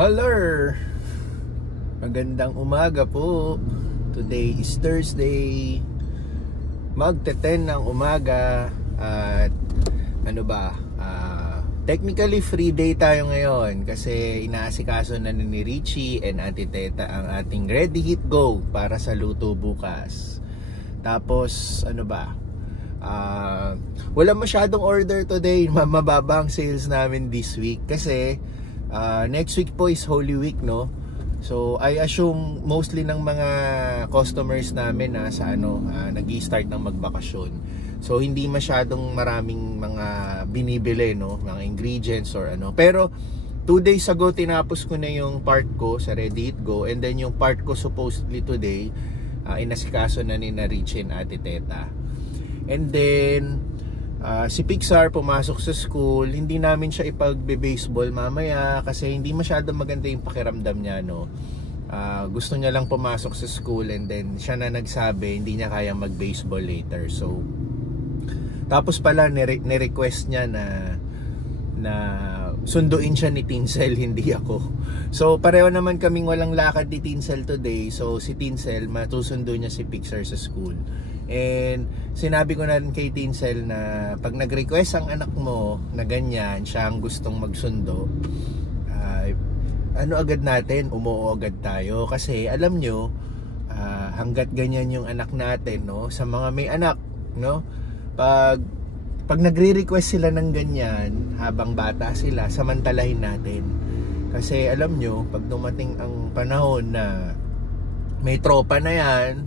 Hello! Magandang umaga po. Today is Thursday. Magte-10 ng umaga. At technically free day tayo ngayon kasi inaasikaso na ni Richie and Ate Teta ang ating ready hit go para sa luto bukas. Tapos wala masyadong order today. Mababa ang sales namin this week kasi next week po is Holy Week, no? So I assume mostly ng mga customers namin nag-i-start ng magbakasyon. So hindi masyadong maraming mga binibili, no, mga ingredients or ano. Pero 2 days ago tinapos ko na yung part ko sa Ready It Go, and then yung part ko supposedly today inasikaso na ni Richie and Ate Teta. And then si Pixar pumasok sa school. Hindi namin siya ipagbe-baseball mamaya kasi hindi masyadong maganda yung pakiramdam niya, no. Gusto niya lang pumasok sa school, and then siya na nagsabi hindi niya kayang mag-baseball later. So tapos pala ni-request niya na sunduin siya ni Tinsel, hindi ako. So pareho naman kaming walang lakad ni Tinsel today. So si Tinsel matusundo niya si Pixar sa school. And sinabi ko na rin kay Tinsel na pag nag-request ang anak mo na ganyan, siya ang gustong magsundo, agad natin, umuo agad tayo. Kasi alam nyo, hanggat ganyan yung anak natin, no, sa mga may anak, no, pag nagre-request sila ng ganyan habang bata sila, samantalahin natin. Kasi alam nyo, pag dumating ang panahon na may tropa na yan,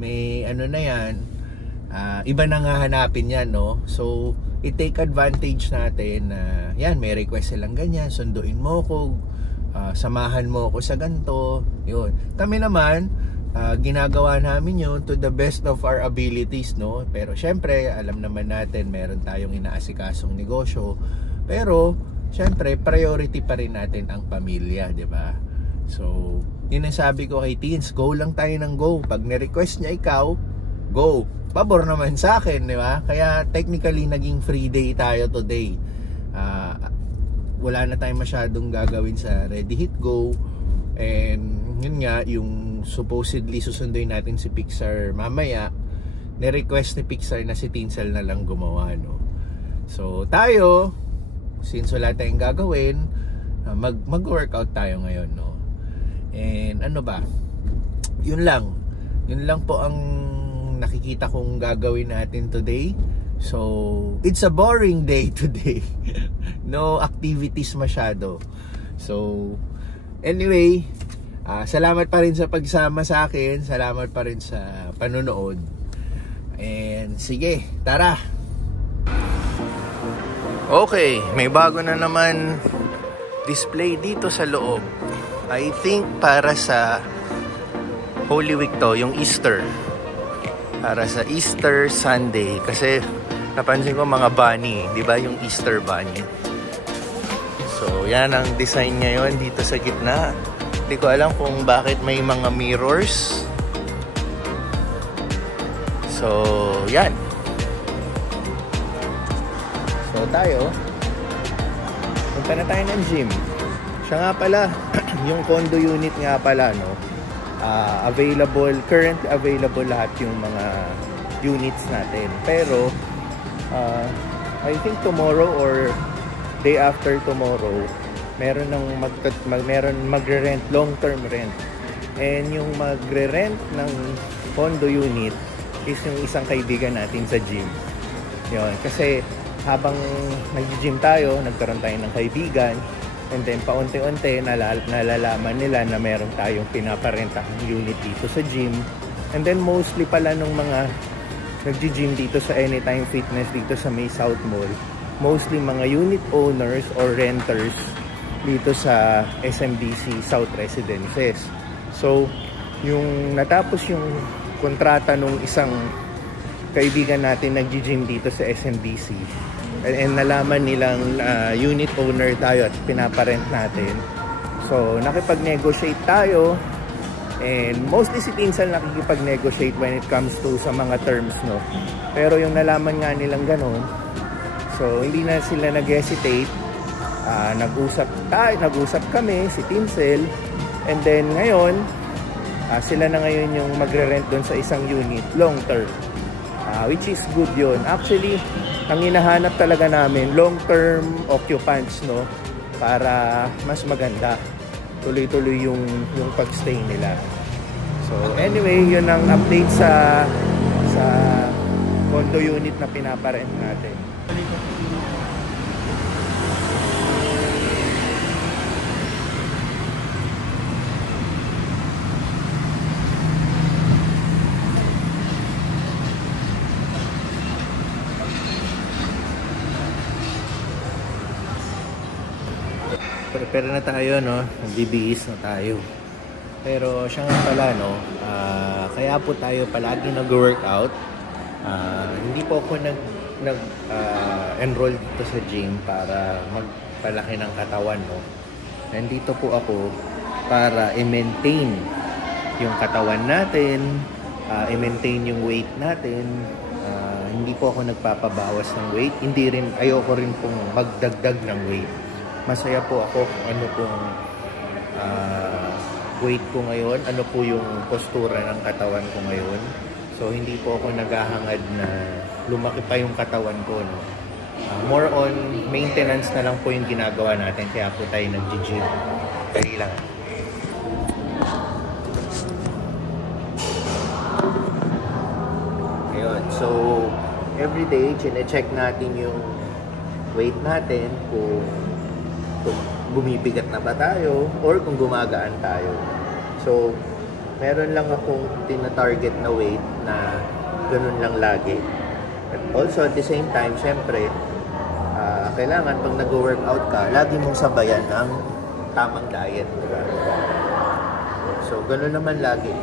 may iba na nga hanapin yan, no? So i-take advantage natin na yan, may request silang ganyan, sunduin mo ko, samahan mo ko sa ganito. Yun, kami naman ginagawa namin yun to the best of our abilities, no? Pero syempre alam naman natin meron tayong inaasikasong negosyo, pero syempre priority pa rin natin ang pamilya, di ba? So yun ang sabi ko kay Teens, go lang tayo ng go. Pag ni-request niya ikaw, go. Pabor naman sa akin, di ba? Kaya technically naging free day tayo today. Wala na tayong masyadong gagawin sa Ready Hit Go. And yun nga, yung supposedly susunduin natin si Pixar mamaya, ni-request ni Pixar na si Tinsel na lang gumawa, no? So tayo, since wala tayong gagawin, mag-workout tayo ngayon, no? And yun lang po ang nakikita kong gagawin natin today. So it's a boring day today. No activities masyado. So anyway, salamat pa rin sa pagsama sa akin. Salamat pa rin sa panonood. And sige, tara. Okay, may bago na naman display dito sa loob. I think para sa Holy Week to, yung Easter. Para sa Easter Sunday. Kasi napansin ko mga bunny, di ba, yung Easter bunny. So yan ang design ngayon dito sa gitna. Hindi ko alam kung bakit may mga mirrors. So yan. So tayo, punta na tayo ng gym. Siya nga pala, yung condo unit nga pala, no, currently available lahat yung mga units natin. Pero I think tomorrow or day after tomorrow, meron magre-rent, long-term rent. And yung magre-rent ng condo unit is yung isang kaibigan natin sa gym. Yun, kasi habang nag-gym tayo, nagkaroon tayo ng kaibigan. And then paunti-unti nalalaman nila na meron tayong pinaparentahang unit dito sa gym. And then mostly pala nung mga nagji-gym dito sa Anytime Fitness dito sa May South Mall, mostly mga unit owners or renters dito sa SMBC South Residences. So yung natapos yung kontrata nung isang kaibigan natin nagji-gym dito sa SMBC, and nalaman nilang unit owner tayo at pinaparent natin. So nakipag-negotiate tayo, and mostly si Tinsel nakikipag-negotiate when it comes to sa mga terms, no. Pero yung nalaman nga nilang ganun, so hindi na sila nag-hesitate. nag-usap kami, si Teamcell, and then ngayon, sila na ngayon yung magre-rent doon sa isang unit, long term, which is good yun. Actually, ang hinahanap talaga namin, long term occupants, no, para mas maganda, tuloy-tuloy yung pagstay nila. So anyway, yun ang update sa condo unit na pinaparent natin. Prepare na tayo, no? Nagbibihis na tayo. Pero siya nga pala, no? Kaya po tayo palagi nag-workout. Hindi po ako enroll dito sa gym para magpalaki ng katawan, no? Nandito po ako para i-maintain yung katawan natin, i-maintain yung weight natin. Hindi po ako nagpapabawas ng weight. Hindi rin, ayoko rin pong magdagdag ng weight. Masaya po ako kung ano pong weight ko ngayon, ano po yung postura ng katawan ko ngayon. So hindi po ako naghahangad na lumaki pa yung katawan ko, no? More on maintenance na lang po yung ginagawa natin, kaya po tayo nag-gym. Kaya lang. Ayun, so everyday chine-check natin yung weight natin, kung bumibigat na ba tayo or kung gumagaan tayo. So meron lang akong tina-target na weight na ganun lang lagi. But also at the same time, syempre kailangan pag nag-workout ka, lagi mong sabayan ng tamang diet, diba? So ganun naman lagi.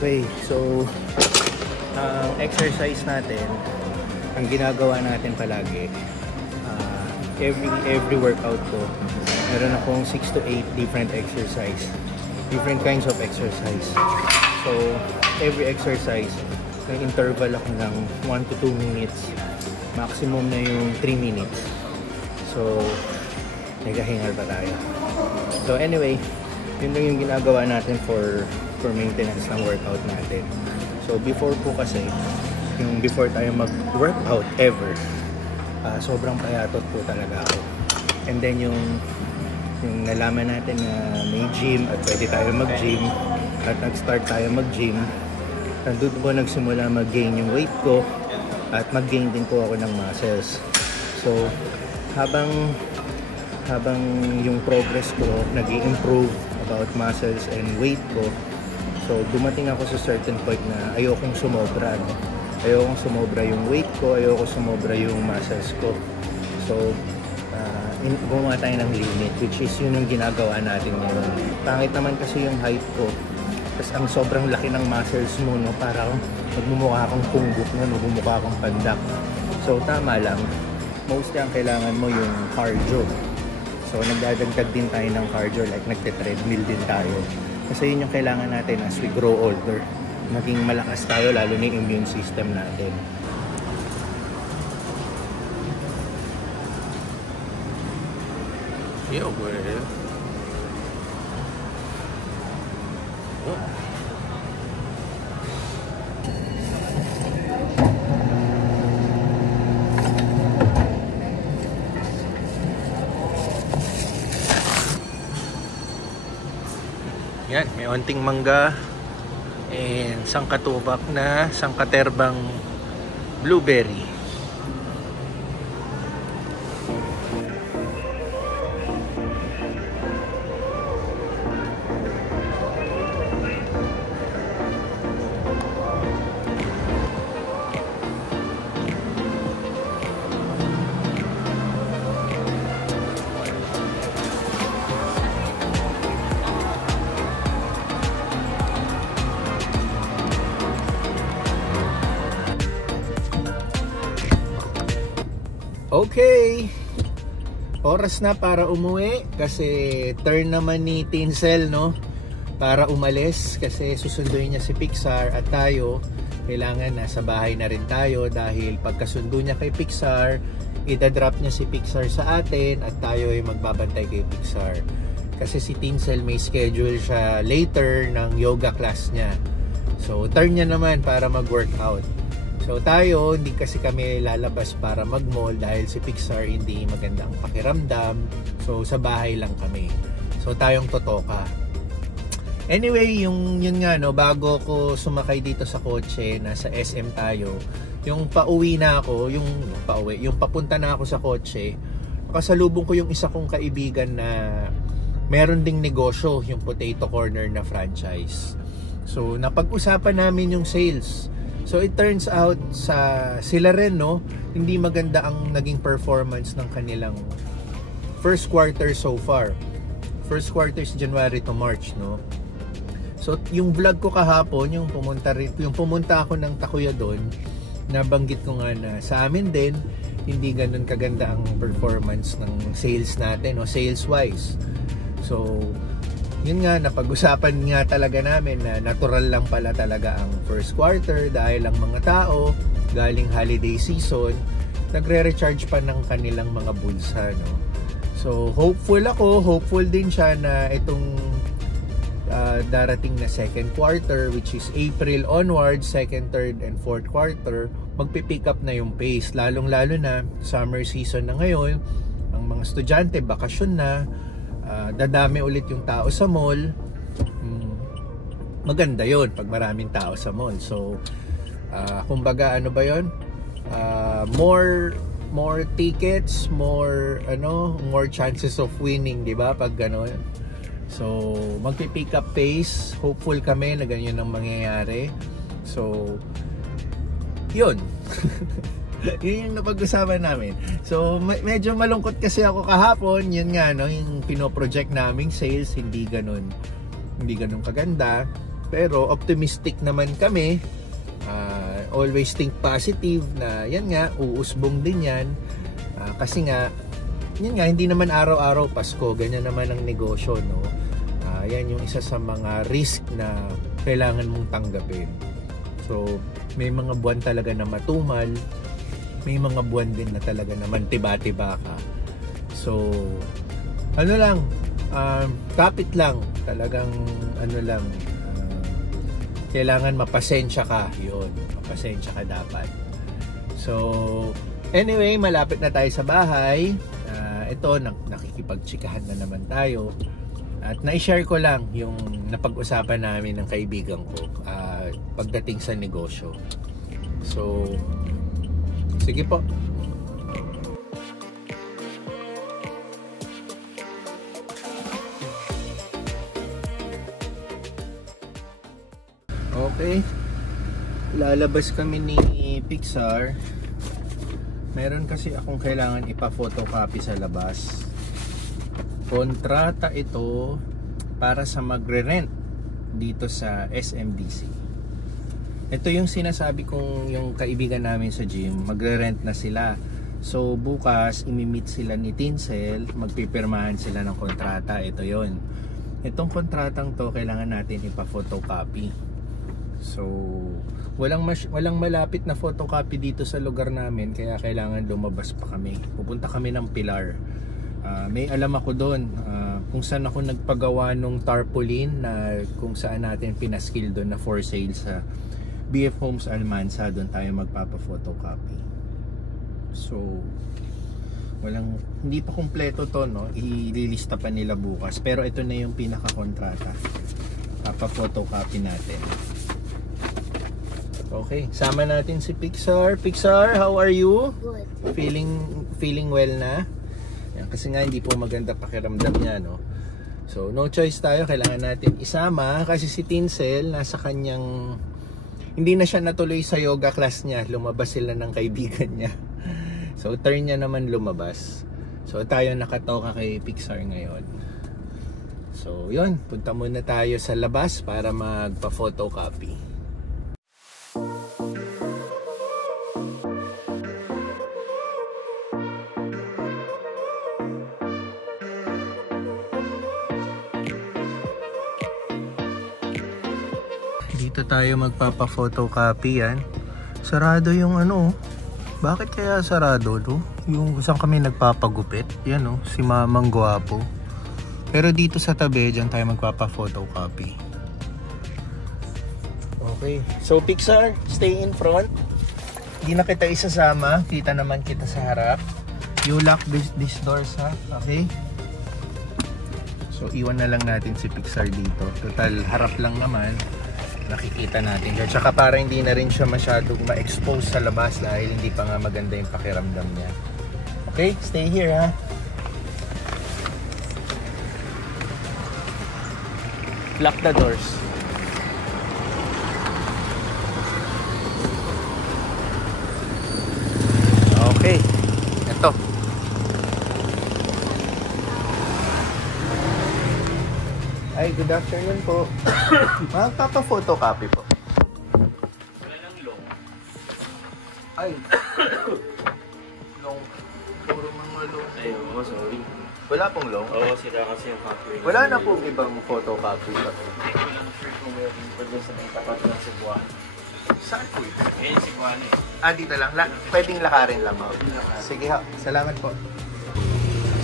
Okay, so ang exercise natin, ang ginagawa natin palagi, every workout ko, meron akong 6 to 8 different kinds of exercise. So every exercise, may interval ako ng 1 to 2 minutes, maximum na yung 3 minutes. So naghahingal pa tayo. So anyway, yun lang yung ginagawa natin for maintenance ng workout natin. So before po kasi, yung before tayo mag-workout ever, sobrang payatot po talaga ako. And then yung nalaman natin na may gym at pwede tayo mag-gym at nag-start tayo mag-gym, nandun po nagsimula mag-gain yung weight ko at mag-gain din po ako ng muscles. So habang yung progress ko nag-i-improve about muscles and weight ko, so dumating ako sa certain point na ayokong sumobra, no? Ayokong sumobra yung weight ko, ayokong sumobra yung muscles ko. So gumawa tayo ng limit, which is yun yung ginagawa natin ngayon. Pangit naman kasi yung height ko, tapos ang sobrang laki ng muscles mo, no? Parang magmumukha kang punggok, no? Magmumukha kang pandak. So tama lang, mostly ang kailangan mo yung cardio. So nagdadagdag din tayo ng cardio, like nagte-treadmill din tayo. Kasi yun yung kailangan natin as we grow older. Maging malakas tayo, lalo na yung immune system natin. Yo, well. Yan, may onting mangga and sangkatubak na sangkaterbang blueberry. Okay, oras na para umuwi kasi turn naman ni Tinsel, no, para umalis kasi susunduin niya si Pixar at tayo kailangan nasa bahay na rin tayo dahil pagkasundo niya kay Pixar, idadrop niya si Pixar sa atin at tayo ay magbabantay kay Pixar kasi si Tinsel may schedule siya later ng yoga class niya, so turn niya naman para mag-workout. So tayo, hindi kasi kami lalabas para mag-mall dahil si Pixar hindi maganda ang pakiramdam. So sa bahay lang kami. So tayong totoka. Anyway, yun nga, no, bago ko sumakay dito sa kotse, nasa SM tayo. Yung pauwi na ako, yung papunta na ako sa kotse, kasalubong ko yung isa kong kaibigan na meron ding negosyo, yung Potato Corner na franchise. So napag-usapan namin yung sales. So it turns out sila rin, no, hindi maganda ang naging performance ng kanilang first quarter so far. First quarter is January to March, no. So yung vlog ko kahapon, yung pumunta ako ng Takuya doon, nabanggit ko nga na sa amin din hindi ganoon kaganda ang performance ng sales natin, no, sales wise. So yun nga, napag-usapan nga talaga namin na natural lang pala talaga ang first quarter dahil ang mga tao galing holiday season nagre-recharge pa ng kanilang mga bulsa, no? So hopeful din siya na itong darating na second quarter, which is April onwards, second, third, and fourth quarter, magpipick up na yung pace, lalong-lalo na summer season na ngayon, ang mga estudyante bakasyon na, dadami ulit yung tao sa mall. Maganda yon pag maraming tao sa mall. So kumbaga ano ba yon, more tickets, more chances of winning, di ba, pag gano'n. So magpi-pick up pace, hopeful kami na ganyan ang mangyayari. So yun. Yun yung napag-usapan namin. So medyo malungkot kasi ako kahapon. Yun nga, no, yung pinoproject naming sales hindi ganun kaganda, pero optimistic naman kami. Always think positive na yan nga, uusbong din yan. Kasi nga yun nga, hindi naman araw-araw Pasko, ganyan naman ang negosyo, no. Yan yung isa sa mga risk na kailangan mong tanggapin. So may mga buwan talaga na matumal, may mga buwan din na talaga naman tiba-tiba ka. So kapit lang talagang kailangan mapasensya ka, yun, mapasensya ka dapat. So anyway, malapit na tayo sa bahay. Ito, nakikipagtsikahan na naman tayo at na-share ko lang yung napag-usapan namin ng kaibigan ko pagdating sa negosyo. So sige po. Okay. Lalabas kami ni Pixar. Meron kasi akong kailangan ipa-photocopy sa labas. Kontrata ito para sa magre-rent dito sa SMDC. Ito yung sinasabi kong yung kaibigan namin sa gym, magre-rent na sila. So bukas imi-meet sila ni Tinsel, magpipirmahan sila ng kontrata. Ito yon. Itong kontratang to kailangan natin ipa-photocopy. So walang malapit na photocopy dito sa lugar namin, kaya kailangan lumabas pa kami. Pupunta kami ng Pilar. May alam ako doon kung saan ako nagpagawa nung tarpaulin na kung saan natin pinaskill doon na for sale sa BF Homes Almansa. Doon tayo magpapa-photocopy. So hindi pa kompleto to, no, ililista pa nila bukas, pero ito na yung pinaka-kontrata, papa-photocopy natin. Okay, sama natin si Pixar. Pixar, how are you? Good. Feeling well na? Yan, kasi nga hindi po maganda pakiramdam niya, no. So no choice tayo, kailangan natin isama kasi si Tinsel nasa kanyang, hindi na siya natuloy sa yoga class niya, lumabas sila ng kaibigan niya. So turn niya naman lumabas. So tayo nakatoka kay Pixar ngayon. So yun, punta muna tayo sa labas para magpa-photocopy. Dito tayo magpapa-photocopy yan. Sarado yung ano. Bakit kaya sarado no? Yung saan kami nagpapagupit. Yan oh, si Mamang Gwapo. Pero dito sa tabi, dyan tayo magpapa-photocopy. Okay. So Pixar, stay in front. Hindi na kita isasama. Kita naman kita sa harap. You lock these doors ha. Okay? So iwan na lang natin si Pixar dito. Total harap lang naman. Nakikita natin dyan. Tsaka para hindi na rin siya masyadong ma-expose sa labas dahil hindi pa nga maganda yung pakiramdam niya. Okay? Stay here ha. Lock the doors. Okay. Ito. Ay, good afternoon po. Magpapa-photocopy po. Wala nang long. Ay. Long. Puro mga long. Ay, oo, sorry. Wala pong long? Oo, sila kasi yung copy. Wala na pong ibang photocopy pa. Hindi ko lang sure kung meron pa dyan sa may tapat ng Cebuano. Saan po ito? Eh, Cebuano eh. Ah, dito lang. Pwedeng lakarin lang. Oh. Sige ha. Salamat po.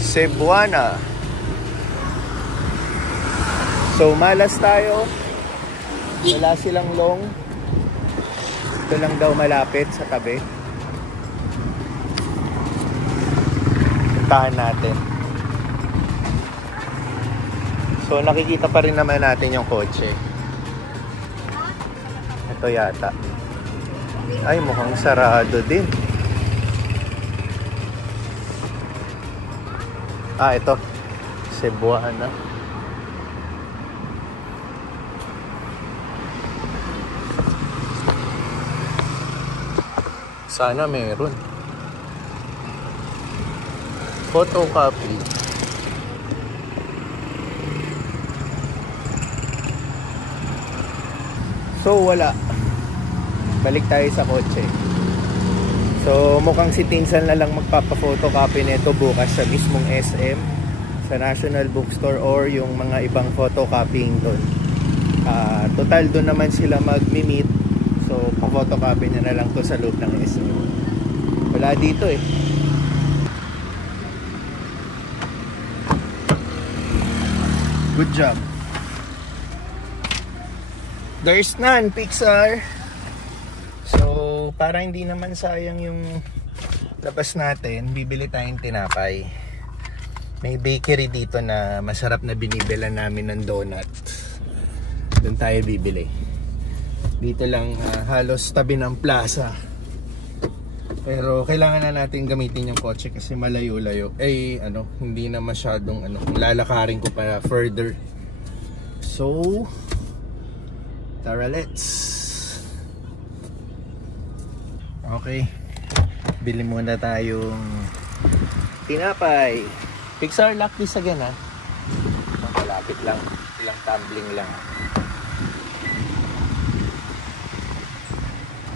Cebuana. So, malas tayo. Wala silang long. Ito lang daw malapit sa tabi. Puntahan natin. So, nakikita pa rin naman natin yung kotse. Ito yata. Ay, mukhang sarado din. Ah, ito. Cebuana. Sana meron. Photocopy. So wala. Balik tayo sa kotse. So mukhang si Tinsel na lang magpapa-photocopy nito bukas sa mismong SM, sa National Bookstore or yung mga ibang photocopying doon. Total doon naman sila mag-meet. So, pa-photocopy niya na lang to sa loob ng SM. Wala dito eh. Good job. There's none, Pixar. So, para hindi naman sayang yung labas natin, bibili tayong tinapay. May bakery dito na masarap na binibila namin ng donut. Doon tayo bibili. Dito lang halos tabi ng plaza. Pero kailangan na natin gamitin yung kotse kasi malayo-layo. Eh hindi na masyadong lalakarin ko para further. So tara, let's. Okay. Bili muna tayong tinapay. Pixar, lock this again ha. Malapit lang. Ilang tumbling lang.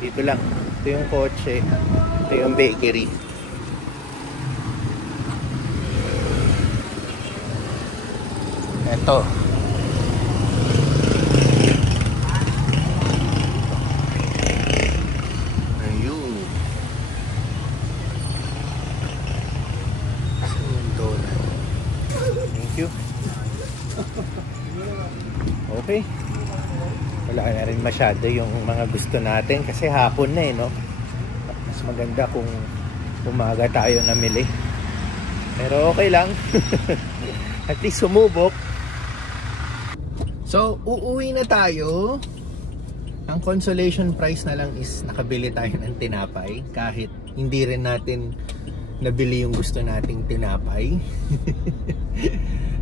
Dito lang. Ito yung kotse. Ito yung bakery. Ito. Ayun. Thank you. Okay. Wala na rin masyado yung mga gusto natin kasi hapon na eh, no? Mas maganda kung umaga tayo namili. Pero okay lang. At least sumubok. So, uuwi na tayo. Ang consolation prize na lang is nakabili tayo ng tinapay kahit hindi rin natin nabili yung gusto nating tinapay.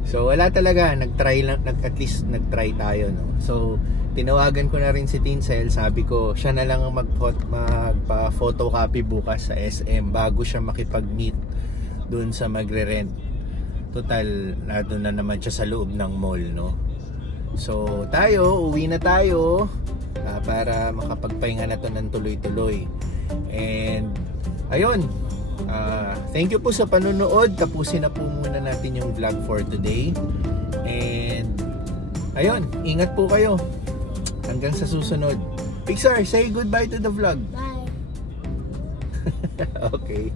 So, wala talaga. Nag-try lang, at least nag-try tayo, no? So, tinawagan ko na rin si Tinsel. Sabi ko, siya na lang ang magpa-photocopy bukas sa SM bago siya makipag-meet doon sa magre-rent. Total, doon na naman siya sa loob ng mall, no? So, uwi na tayo para makapagpahinga na to ng tuloy-tuloy. And, ayun. Thank you po sa panunood. Tapusin na po muna natin yung vlog for today. And, ayun, ingat po kayo. Hanggang sa susunod. Pixar, say goodbye to the vlog. Bye. Okay.